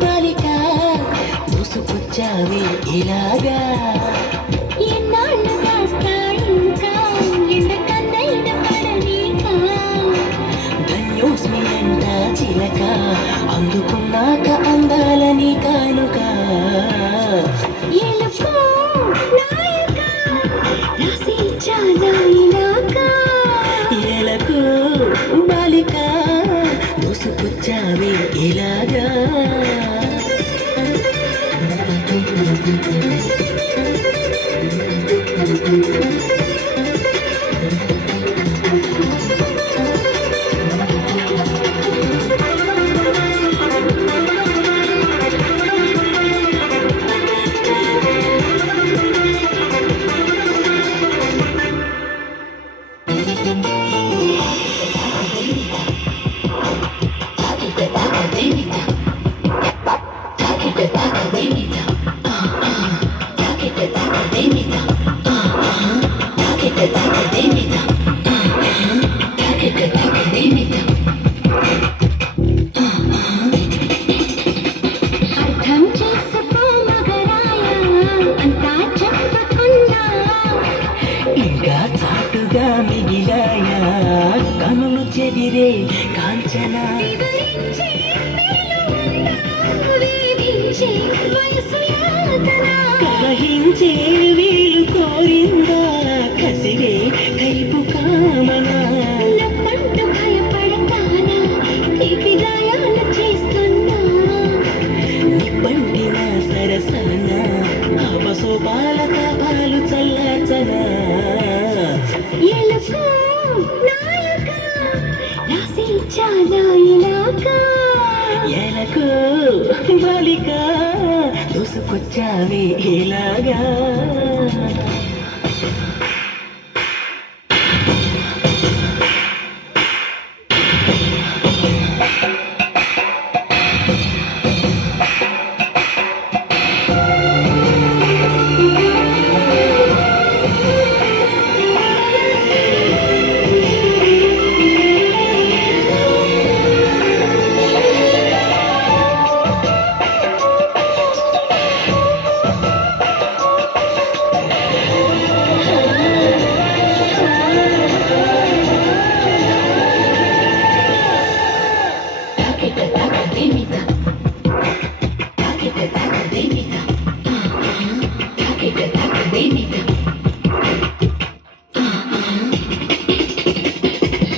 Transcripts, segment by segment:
బాలిక ముసుకొచ్చావే ఇలాగా ఎన్నాళ్ళు కాస్తా ఇంకా ఎండకన్నైన పడనీకా ధన్యోస్మి అంట చిలక అందుకున్నాక అందాలని కానుక ఎలుకో నాయక రాసి చాలా ఇలాగా ఎలకు బాలిక ముసుకొచ్చావే ఇలాగా అర్థం చేసుకో మగరాయ అంతా చెప్పకుండా ఇంకా చాటుగా మిగిలాయా కనులు చెదిరే కాంచన వివరించే వేధించే వయసు యాతన కలహించే వీలు కోరిందా కసిరే కైపు కామనా నవ్వంటూ భయపడతానా తీపి గాయాలు చేస్తున్నా నిప్పంటిన సరసన అవసోపాల కాపాలు చల్లచనా ఎలుకో నాయక రాసి చాలా ఇలాగా ఎలకు బాలిక దూసుకొచ్చావే ఇలాగా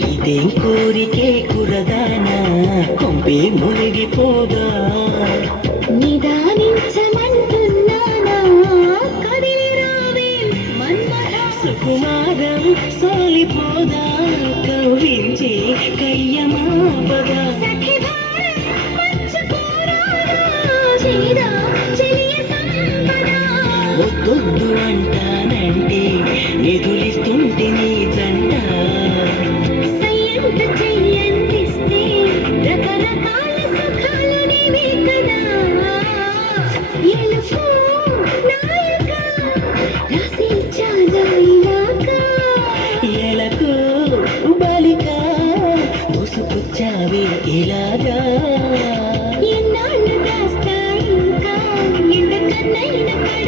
ఇదేం కోరికే కురదానా కొంపే మునిగిపోగా నిదానించమంటున్నానా కదిలి రావే మన్మథ సుకుమారం సోలిపోదా కవ్వించి కయ్యమాపగా సఖి భారం పంచుకోరాడా చేదా చెలియ సంపద వద్దొద్దు అంటానంటే నిధులిస్తుంటే నీ జంట సయ్యంత చెయ్యందిస్తే రకరకాల సుఖాలు నీవే కదా ఎలుకో నాయక రాసి చాలా ఇలాగా ఎలకు బాలిక ముసుకొచ్చావే ఇలాగా ఎన్నాళ్ళు కాస్తా ఇంకా ఎండకన్నైన పడ